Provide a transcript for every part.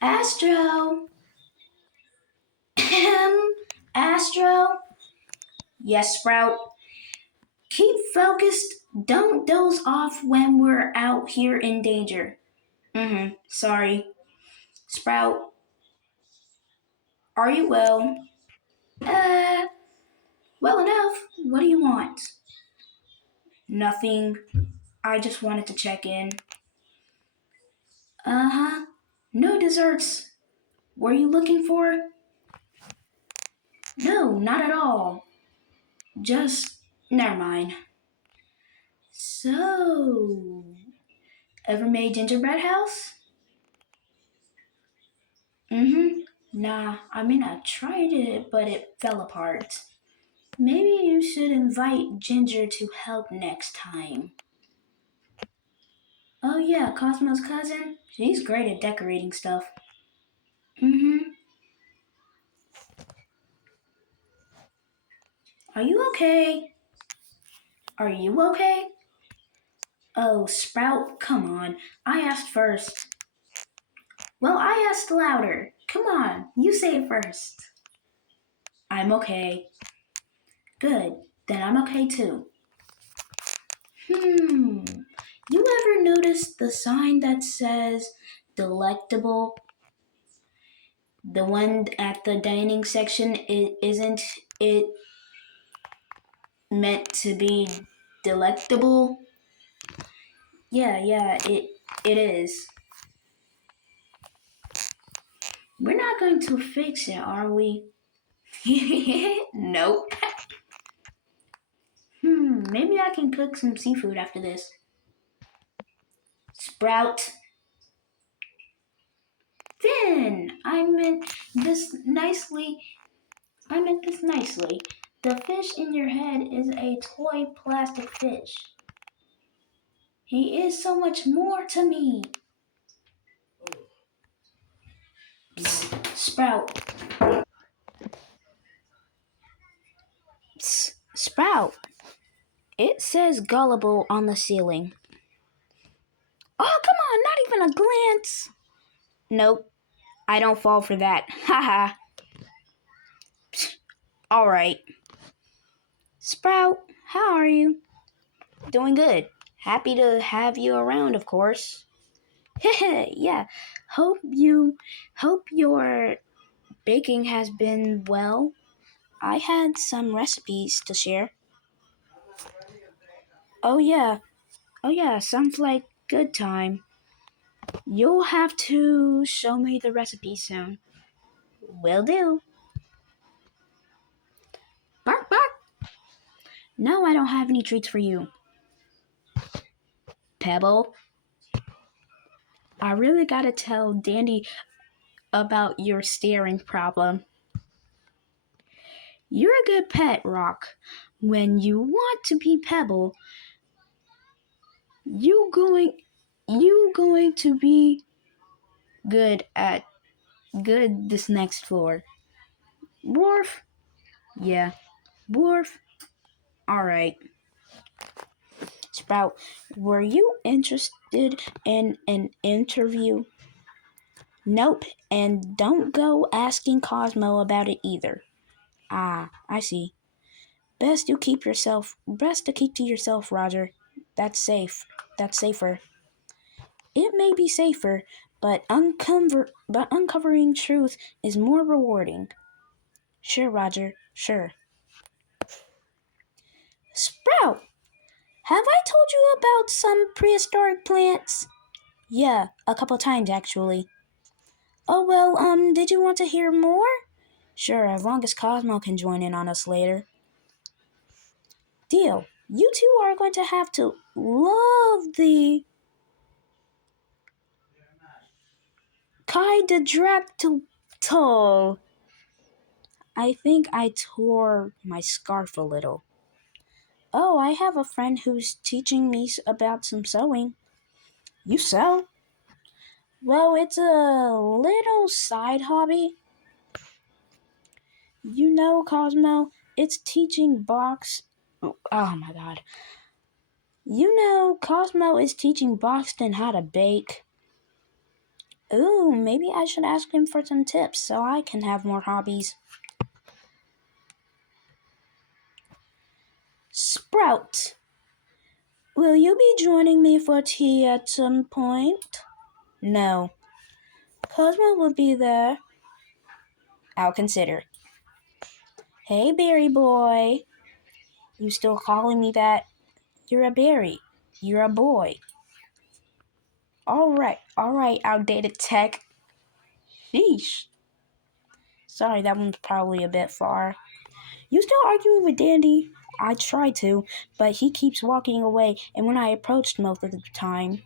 Astro! Astro? Yes, Sprout. Keep focused. Don't doze off when we're out here in danger. Sorry. Sprout, are you well? Uh, well enough. What do you want? Nothing. I just wanted to check in. Uh huh. No desserts. Were you looking for? No, not at all. Just. Never mind. So. Ever made gingerbread house? Mm hmm. Nah, I mean, I tried it, but it fell apart. Maybe you should invite Ginger to help next time. Oh, yeah, Cosmo's cousin. She's great at decorating stuff. Mm hmm. Are you okay? Are you okay? Oh, Sprout, come on. I asked first. Well, I asked louder. Come on, you say it first. I'm okay. Good. Then I'm okay too. Hmm. You ever notice the sign that says delectable? The one at the dining section, isn't it meant to be delectable? Yeah, it is. We're not going to fix it, are we? Nope. Maybe I can cook some seafood after this. Sprout. Finn, I meant this nicely. The fish in your head is a toy plastic fish. He is so much more to me. Psst, Sprout. Psst, Sprout. It says gullible on the ceiling. Oh, come on, not even a glance. Nope, I don't fall for that. Haha. All right. Sprout, how are you? Doing good. Happy to have you around, of course. Yeah. Hope your baking has been well. I had some recipes to share. Oh yeah. Oh yeah, sounds like good time. You'll have to show me the recipe soon. Will do. Bark bark. No, I don't have any treats for you. Pebble, I really gotta tell Dandy about your staring problem. You're a good pet, Rock. When you want to be Pebble, you going you going to be good at good this next floor. Worf? Yeah. Worf? Alright. Sprout, were you interested in an interview? Nope, and don't go asking Cosmo about it either. Ah, I see. Best to keep to yourself, Roger. That's safe. That's safer. It may be safer, but uncovering truth is more rewarding. Sure, Roger. Sure. Sprout, have I told you about some prehistoric plants? Yeah, a couple times actually. Oh well, did you want to hear more? Sure, as long as Cosmo can join in on us later. Deal. You two are going to have to love the Kaidadractyl. I think I tore my scarf a little. Oh, I have a friend who's teaching me about some sewing. You sew? Well, it's a little side hobby. You know, Cosmo, it's teaching box. Oh my god. You know, Cosmo is teaching Boxton how to bake. Ooh, maybe I should ask him for some tips so I can have more hobbies. Sprout, will you be joining me for tea at some point? No. Cosmo will be there. I'll consider. Hey, Berry Boy. You still calling me that? You're a berry. You're a boy. All right, outdated tech. Sheesh. Sorry, that one's probably a bit far. You still arguing with Dandy? I try to, but he keeps walking away, and when I approached most of the time.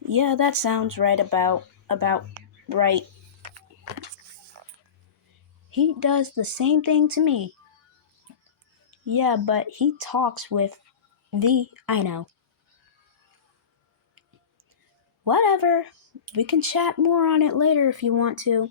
Yeah, that sounds right about right. He does the same thing to me. Yeah, but he talks with I know. Whatever. We can chat more on it later if you want to.